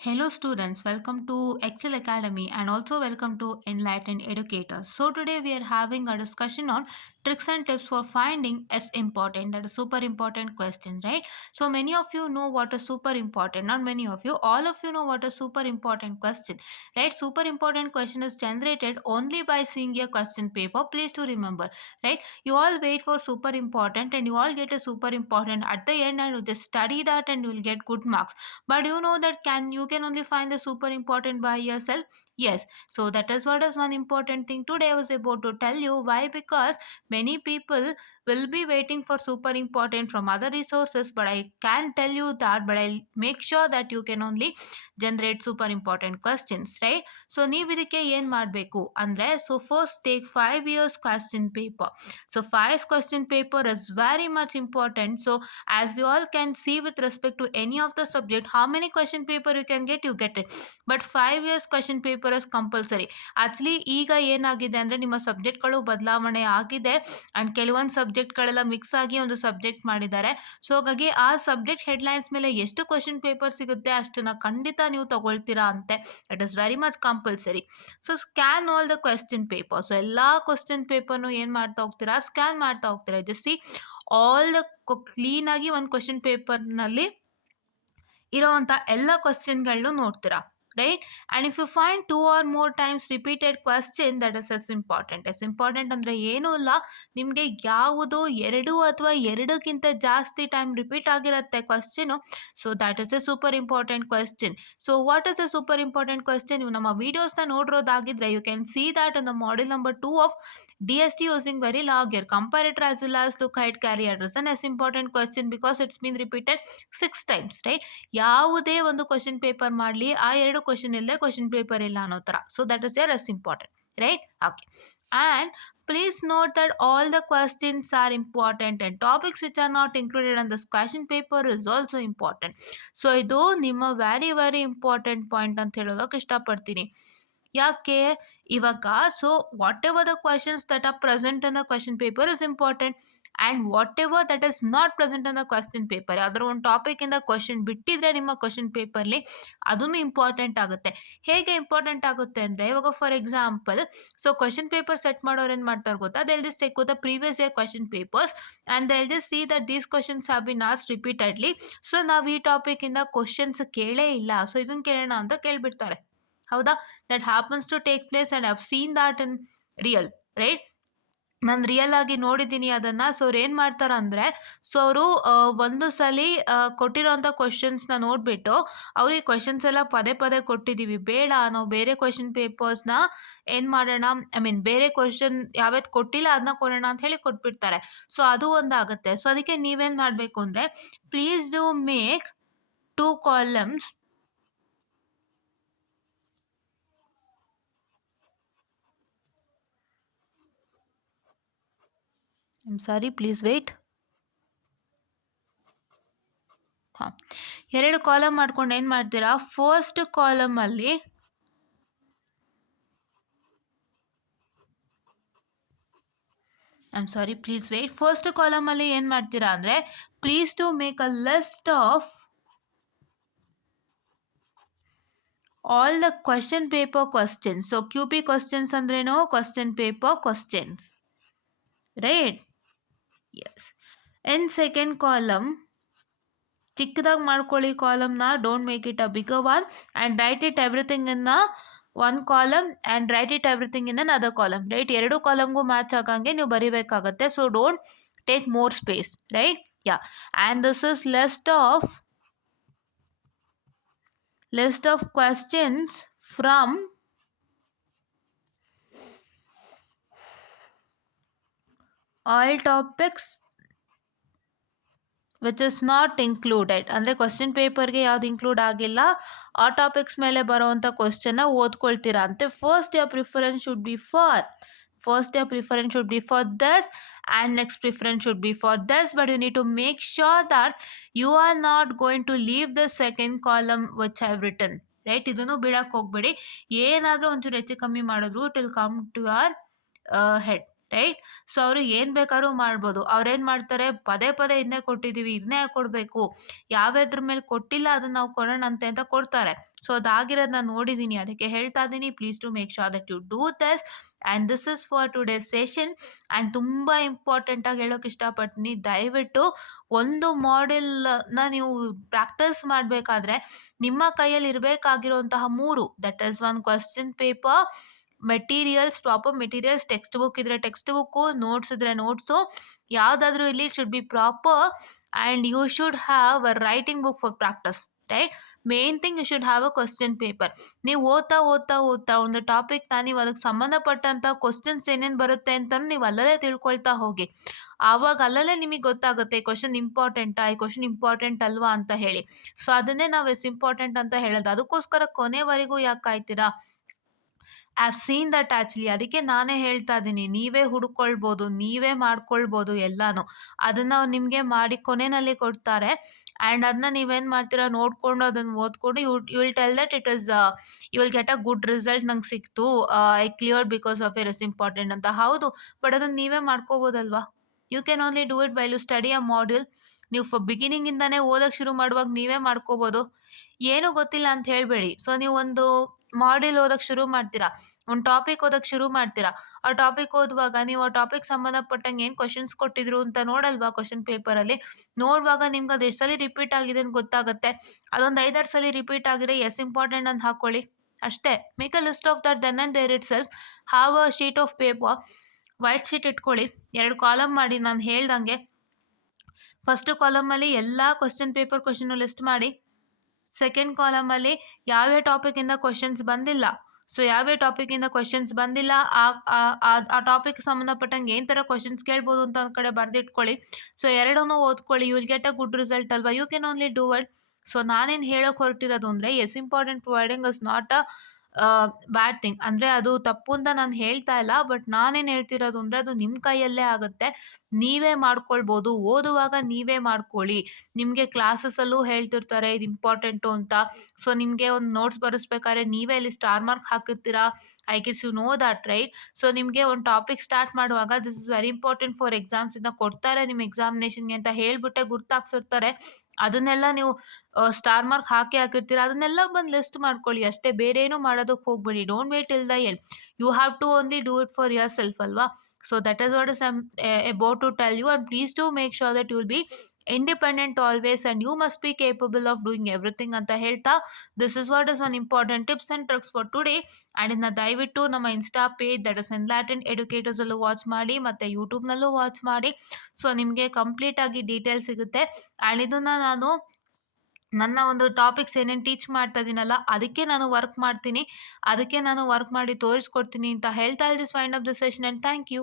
Hello students, welcome to Excel Academy and also welcome to Enlightened Educators. So today we are having a discussion on tricks and tips for finding S important, that is super important question, right? So many of you know what is super important, not many of you, all of you know what is super important question, right? Super important question is generated only by seeing a question paper, please to remember, right? You all wait for super important and you all get a super important at the end and you just study that and you will get good marks, but you know that you can only find the super important by yourself. Yes, so that is what is one important thing today I was about to tell you. Why? Because many people will be waiting for super important from other resources, but I can tell you that, but I'll make sure that you can only generate super important questions, right? So ನೀವು ಇದಕ್ಕೆ ಏನ್ ಮಾಡಬೇಕು ಅಂದ್ರೆ, so first take 5 years question paper. So 5 question paper is very much important. So as you all can see, with respect to any of the subject, how many question paper you can get, you get it, but 5 years question paper is compulsory. Actually ಈಗ ಏನಾಗಿದೆ ಅಂದ್ರೆ, ನಿಮ್ಮ ಸಬ್ಜೆಕ್ಟ್ಗಳು ಬದಲಾವಣೆ ಆಗಿದೆ and ಕೆಲವೊಂದು ಸಬ್ಜೆಕ್ಟ್ಗಳೆಲ್ಲ mix ಆಗಿ ಒಂದು subject ಮಾಡಿದ್ದಾರೆ. ಸೊ ಹಾಗಾಗಿ ಆ ಸಬ್ಜೆಕ್ಟ್ ಹೆಡ್ಲೈನ್ಸ್ ಮೇಲೆ ಎಷ್ಟು ಕ್ವಶನ್ ಪೇಪರ್ ಸಿಗುತ್ತೆ ಅಷ್ಟನ್ನ ಖಂಡಿತ ನೀವು ತಗೊಳ್ತೀರಾ ಅಂತೆ. It is very much compulsory. So scan all the question paper. So ಎಲ್ಲ ಕ್ವಶನ್ ಪೇಪರ್ನು ಏನು ಮಾಡ್ತಾ ಹೋಗ್ತೀರಾ, ಸ್ಕ್ಯಾನ್ ಮಾಡ್ತಾ ಹೋಗ್ತೀರಾ. Just see all the clean ಆಗಿ ಒಂದು ಕ್ವಶನ್ ಪೇಪರ್ನಲ್ಲಿ ಇರೋವಂಥ ಎಲ್ಲ ಕ್ವಶನ್ಗಳನ್ನು ನೋಡ್ತೀರಾ, right? And if you find 2 or more times repeated question, that is as important ಅಂದರೆ ಏನೂ ಇಲ್ಲ, ನಿಮಗೆ ಯಾವುದು 2 ಅಥವಾ 2ಕ್ಕಿಂತ ಜಾಸ್ತಿ ಟೈಮ್ ರಿಪೀಟ್ ಆಗಿರುತ್ತೆ question, so that is a super important question. So what is a super important question? ನೀವು ನಮ್ಮ ವೀಡಿಯೋಸ್ನ ನೋಡಿರೋದಾಗಿದ್ರೆ you can see that in the module number 2 ಆಫ್ DST using very log here. Comparator as well as look height carry address. And as important question because it's been repeated 6 times, right? ಯಾವುದೇ ಒಂದು question paper ಮಾಡಲಿ, ಆ 2 question ಇಲ್ಲದೆ question paper ಇಲ್ಲ ಅನ್ನೋ ಥರ. So that is your as important, right? Okay. And please note that all the questions are important and topics which are not included in this question paper is also important. So ಇದು ನಿಮ್ಮ very important point ಅಂತ ಹೇಳೋದಕ್ಕೆ ಇಷ್ಟಪಡ್ತೀನಿ. ಯಾಕೆ? ಇವಾಗ so what ever the questions that are present in the question paper is important and what ever that is not present in the question paper, ಯಾವ್ದಾದ್ರು ಒಂದು ಟಾಪಿಕಿಂದ question ಬಿಟ್ಟಿದ್ರೆ ನಿಮ್ಮ ಕ್ವಶನ್ ಪೇಪರ್ಲಿ, ಅದೂ ಇಂಪಾರ್ಟೆಂಟ್ ಆಗುತ್ತೆ. ಹೇಗೆ ಇಂಪಾರ್ಟೆಂಟ್ ಆಗುತ್ತೆ ಅಂದರೆ, ಇವಾಗ for example, so question paper set ಮಾಡೋರು ಏನು ಮಾಡ್ತಾರೆ ಗೊತ್ತಾ, they just check the previous year question papers and they just see that these questions have been asked repeatedly. So ನಾವು ಈ ಟಾಪಿಕಿಂದ ಕ್ವಶನ್ಸ್ ಕೇಳೇ ಇಲ್ಲ, ಸೊ ಇದನ್ನು ಕೇಳೋಣ ಅಂತ ಕೇಳಿಬಿಡ್ತಾರೆ. ಹೌದಾ? That happens to take place and I have seen that in real, right? ನಾನು ರಿಯಲ್ ಆಗಿ ನೋಡಿದ್ದೀನಿ ಅದನ್ನು. ಸೊ ಅವ್ರು ಏನು ಮಾಡ್ತಾರೆ ಅಂದರೆ, ಸೊ ಅವರು ಒಂದು ಸಲ ಕೊಟ್ಟಿರೋಂಥ ಕ್ವಶನ್ಸ್ನ ನೋಡಿಬಿಟ್ಟು, ಅವರು ಈ ಕ್ವಶನ್ಸ್ ಎಲ್ಲ ಪದೇ ಕೊಟ್ಟಿದ್ದೀವಿ, ಬೇಡ ನಾವು ಬೇರೆ ಕ್ವಶನ್ ಪೇಪರ್ಸ್ನ ಏನು ಮಾಡೋಣ, ಐ ಮೀನ್ ಬೇರೆ ಕ್ವಶನ್ ಯಾವ್ಯಾವ್ದು ಕೊಟ್ಟಿಲ್ಲ ಅದನ್ನ ಕೊಡೋಣ ಅಂತ ಹೇಳಿ ಕೊಟ್ಬಿಡ್ತಾರೆ. ಸೊ ಅದು ಒಂದಾಗುತ್ತೆ. ಸೊ ಅದಕ್ಕೆ ನೀವೇನು ಮಾಡಬೇಕು ಅಂದರೆ, please do make 2 columns. I'm sorry, please wait. ಹಾಂ, 2 ಕಾಲಮ್ ಮಾಡ್ಕೊಂಡು ಏನು ಮಾಡ್ತೀರಾ, ಫಸ್ಟ್ ಕಾಲಮಲ್ಲಿ I'm sorry, please wait. First ಕಾಲಮಲ್ಲಿ ಏನು ಮಾಡ್ತೀರಾ ಅಂದರೆ, please to make a list of all the question paper questions. So QP questions ಅಂದ್ರೇನು, question paper questions, right? Yes. In second column ಚಿಕ್ಕದಾಗಿ ಮಾಡ್ಕೊಳ್ಳಿ ಕಾಲಮ್ನ, don't make it a bigger one and write it everything in one column and write it everything in other column, right? 2 ಕಾಲಮ್ಗೂ match ಆಗಂಗೆ ನೀವು ಬರಿಬೇಕಾಗತ್ತೆ. So don't take more space, right? Yeah. And this is list of questions from all topics which is not included. ಅಂದರೆ question ಪೇಪರ್ಗೆ ಯಾವ್ದು include ಆಗಿಲ್ಲ, ಆ topics ಮೇಲೆ ಬರೋವಂಥ ಕ್ವಶನ್ನ ಓದ್ಕೊಳ್ತೀರಾ ಅಂತೆ. First your preference should be for this and next preference should be for this, but you need to make sure that you are not going to leave the second column which I have written, right? ಇದನ್ನು ಬಿಡಕ್ಕೆ ಹೋಗ್ಬೇಡಿ. ಏನಾದರೂ ಒಂಚೂರು ಹೆಚ್ಚು ಕಮ್ಮಿ ಮಾಡಿದ್ರು it will come to your head, right? So ಅವರು ಏನು ಬೇಕಾದ್ರೂ ಮಾಡ್ಬೋದು. ಅವ್ರೇನು ಮಾಡ್ತಾರೆ, ಪದೇ ಪದೇ ಇದನ್ನೇ ಕೊಟ್ಟಿದ್ದೀವಿ, ಇದನ್ನೇ ಕೊಡಬೇಕು, ಯಾವ್ಯಾವ್ದ್ರ ಮೇಲೆ ಕೊಟ್ಟಿಲ್ಲ ಅದನ್ನ ನಾವು ಕೊಡೋಣಂತೆ ಅಂತ ಕೊಡ್ತಾರೆ. ಸೊ ಅದಾಗಿರೋದು ನಾನು ನೋಡಿದ್ದೀನಿ. ಅದಕ್ಕೆ ಹೇಳ್ತಾ ಇದ್ದೀನಿ, please to make sure that you do this. And this is for today's session. And ತುಂಬ ಇಂಪಾರ್ಟೆಂಟಾಗಿ ಹೇಳೋಕೆ ಇಷ್ಟಪಡ್ತೀನಿ, ದಯವಿಟ್ಟು ಒಂದು ಮಾಡೆಲ್ನ ನೀವು ಪ್ರಾಕ್ಟೀಸ್ ಮಾಡಬೇಕಾದ್ರೆ ನಿಮ್ಮ ಕೈಯಲ್ಲಿ ಇರಬೇಕಾಗಿರುವಂತಹ 3, that is 1 question paper, materials, proper materials, text book ಇದ್ರೆ ಟೆಕ್ಸ್ಟ್ ಬುಕ್ಕು, ನೋಟ್ಸ್ ಇದ್ರೆ ನೋಟ್ಸು, ಯಾವುದಾದ್ರೂ ಇಲ್ಲಿ should be proper. And you should have a writing book for practice, right? Main thing you should have a question paper. ನೀವು ಓದ್ತಾ ಒಂದು ಟಾಪಿಕ್ನ ನೀವು ಅದಕ್ಕೆ ಸಂಬಂಧಪಟ್ಟಂಥ ಕ್ವಶನ್ಸ್ ಏನೇನು ಬರುತ್ತೆ ಅಂತ ನೀವು ಅಲ್ಲಲ್ಲೇ ತಿಳ್ಕೊಳ್ತಾ ಹೋಗಿ. ಆವಾಗ ಅಲ್ಲಲ್ಲೇ ನಿಮಗೆ ಗೊತ್ತಾಗುತ್ತೆ ಈ ಕ್ವಶನ್ ಇಂಪಾರ್ಟೆಂಟಾ, ಈ ಕ್ವಶನ್ ಇಂಪಾರ್ಟೆಂಟ್ ಅಲ್ವಾ ಅಂತ ಹೇಳಿ. ಸೊ ಅದನ್ನೇ ನಾವು ಎಸ್ ಇಂಪಾರ್ಟೆಂಟ್ ಅಂತ ಹೇಳೋದು. ಅದಕ್ಕೋಸ್ಕರ ಕೊನೆವರೆಗೂ ಯಾಕೆ ಕಾಯ್ತೀರಾ? I have seen that actually. ಅದಕ್ಕೆ ನಾನೇ ಹೇಳ್ತಾ ಇದ್ದೀನಿ, ನೀವೇ ಹುಡುಕೊಳ್ಬೋದು, ನೀವೇ ಮಾಡ್ಕೊಳ್ಬೋದು ಎಲ್ಲಾನು. ಅದನ್ನು ಅವ್ರು ನಿಮಗೆ ಮಾಡಿ ಕೊನೆಯಲ್ಲಿ ಕೊಡ್ತಾರೆ. ಆ್ಯಂಡ್ ಅದನ್ನ ನೀವೇನು ಮಾಡ್ತೀರಾ, ನೋಡಿಕೊಂಡು ಅದನ್ನು ಓದ್ಕೊಂಡು you will tell that it is you will get a good result. ನಂಗೆ ಸಿಕ್ತು, I cleared because of it is important ಅಂತ. ಹೌದು, ಬಟ್ ಅದನ್ನು ನೀವೇ ಮಾಡ್ಕೋಬೋದಲ್ವಾ? You can only do it while you study a module. ನೀವು ಬಿಗಿನಿಂಗಿಂದನೇ ಓದೋಕ್ಕೆ ಶುರು ಮಾಡುವಾಗ ನೀವೇ ಮಾಡ್ಕೋಬೋದು. ಏನೂ ಗೊತ್ತಿಲ್ಲ ಅಂತ ಹೇಳಬೇಡಿ. ಸೊ ನೀವು ಒಂದು ಮಾಡ್ಯೂಲ್ ಓದೋಕ್ಕೆ ಶುರು ಮಾಡ್ತೀರಾ, ಒಂದು ಟಾಪಿಕ್ ಓದೋಕ್ಕೆ ಶುರು ಮಾಡ್ತೀರಾ. ಆ ಟಾಪಿಕ್ ಓದುವಾಗ ನೀವು ಆ ಟಾಪಿಕ್ ಸಂಬಂಧಪಟ್ಟಂಗೆ ಏನು ಕ್ವೆಶನ್ಸ್ ಕೊಟ್ಟಿದ್ರು ಅಂತ ನೋಡಲ್ವಾ ಕ್ವೆಶ್ಚನ್ ಪೇಪರಲ್ಲಿ? ನೋಡುವಾಗ ನಿಮ್ಗೆ ಅದು ಎಷ್ಟು ಸಲ ರಿಪೀಟ್ ಆಗಿದೆ ಅಂತ ಗೊತ್ತಾಗುತ್ತೆ. ಅದೊಂದು 5-6 ಸಲ ರಿಪೀಟ್ ಆಗಿದೆ, ಎಸ್ ಇಂಪಾರ್ಟೆಂಟ್ ಅಂತ ಹಾಕ್ಕೊಳ್ಳಿ ಅಷ್ಟೇ. Make a list of that then and there itself. Have a sheet of paper, white sheet ಇಟ್ಕೊಳ್ಳಿ, 2 ಕಾಲಮ್ ಮಾಡಿ ನಾನು ಹೇಳ್ದಂಗೆ. ಫಸ್ಟ್ ಕಾಲಮಲ್ಲಿ ಎಲ್ಲ ಕ್ವೆಶ್ಚನ್ ಪೇಪರ್ ಕ್ವೆಶ್ಚನ್ನು ಲಿಸ್ಟ್ ಮಾಡಿ. ಸೆಕೆಂಡ್ ಕಾಲಮಲ್ಲಿ ಯಾವ್ಯಾವ ಟಾಪಿಕಿಂದ ಕ್ವೆಶನ್ಸ್ ಬಂದಿಲ್ಲ, ಸೊ ಯಾವ್ಯಾವ ಟಾಪಿಕಿಂದ ಕ್ವೆಶನ್ಸ್ ಬಂದಿಲ್ಲ, ಆ ಟಾಪಿಕ್ ಸಂಬಂಧಪಟ್ಟಂಗೆ ಏನು ಥರ ಕ್ವೆಶನ್ಸ್ ಕೇಳ್ಬೋದು ಅಂತ ಒಂದು ಕಡೆ ಬರೆದಿಟ್ಕೊಳ್ಳಿ. ಸೊ ಎರಡನ್ನೂ ಓದ್ಕೊಳ್ಳಿ, you will get a good result ಅಲ್ವಾ? You can only do it. So ನಾನೇನು ಹೇಳೋಕೆ ಹೊರಟಿರೋದು ಅಂದರೆ, yes important providing is not a bad thing. ಅಂದರೆ ಅದು ತಪ್ಪು ಅಂತ ನಾನು ಹೇಳ್ತಾ ಇಲ್ಲ, ಬಟ್ ನಾನೇನು ಹೇಳ್ತಿರೋದು ಅಂದರೆ ಅದು ನಿಮ್ಮ ಕೈಯಲ್ಲೇ ಆಗುತ್ತೆ, ನೀವೇ ಮಾಡ್ಕೊಳ್ಬೋದು. ಓದುವಾಗ ನೀವೇ ಮಾಡ್ಕೊಳ್ಳಿ. ನಿಮಗೆ ಕ್ಲಾಸಸಲ್ಲೂ ಹೇಳ್ತಿರ್ತಾರೆ ಇದು ಇಂಪಾರ್ಟೆಂಟು ಅಂತ. ಸೊ ನಿಮಗೆ ಒಂದು ನೋಟ್ಸ್ ಬರೆಸ್ಬೇಕಾದ್ರೆ ನೀವೇ ಅಲ್ಲಿ ಸ್ಟಾರ್ ಮಾರ್ಕ್ ಹಾಕಿರ್ತೀರಾ. I guess you know that, right? So ನಿಮಗೆ ಒಂದು ಟಾಪಿಕ್ ಸ್ಟಾರ್ಟ್ ಮಾಡುವಾಗ this is very important for exams ಇಂದ ಕೊಡ್ತಾರೆ ನಿಮ್ಮ ಎಕ್ಸಾಮಿನೇಷನ್ಗೆ ಅಂತ ಹೇಳ್ಬಿಟ್ಟೆ ಗುರ್ತಾಕ್ಸಿರ್ತಾರೆ. ಅದನ್ನೆಲ್ಲ ನೀವು ಸ್ಟಾರ್ ಮಾರ್ಕ್ ಹಾಕಿರ್ತೀರ. ಅದನ್ನೆಲ್ಲ ಬಂದು ಲಿಸ್ಟ್ ಮಾಡ್ಕೊಳ್ಳಿ ಅಷ್ಟೇ, ಬೇರೆ ಏನೂ ಮಾಡೋದಕ್ಕೆ ಹೋಗ್ಬೇಡಿ. Don't wait till the end. You have to only do it for yourself ಅಲ್ವಾ? So that is what is I am about to tell you. And please to make sure that you will be independent always and you must be capable of doing everything ಅಂತ ಹೇಳ್ತಾ, this is what is one important tips and tricks for today. And ಇದನ್ನ ದಯವಿಟ್ಟು ನಮ್ಮ Insta page that is enlightened ಎಡ್ಯುಕೇಟರ್ಸಲ್ಲೂ watch ಮಾಡಿ, ಮತ್ತು ಯೂಟ್ಯೂಬ್ನಲ್ಲೂ watch ಮಾಡಿ. So ನಿಮಗೆ ಕಂಪ್ಲೀಟಾಗಿ ಡೀಟೇಲ್ ಸಿಗುತ್ತೆ. ಆ್ಯಂಡ್ ಇದನ್ನು ನಾನು ನನ್ನ ಒಂದು ಟಾಪಿಕ್ಸ್ ಏನೇನು ಟೀಚ್ ಮಾಡ್ತಾ ಇದ್ದೀನಲ್ಲ, ಅದಕ್ಕೆ ನಾನು ವರ್ಕ್ ಮಾಡ್ತೀನಿ, ಅದಕ್ಕೆ ನಾನು ವರ್ಕ್ ಮಾಡಿ ತೋರಿಸ್ಕೊಡ್ತೀನಿ ಅಂತ ಹೇಳ್ತಾ, I will just wind up this session and thank you.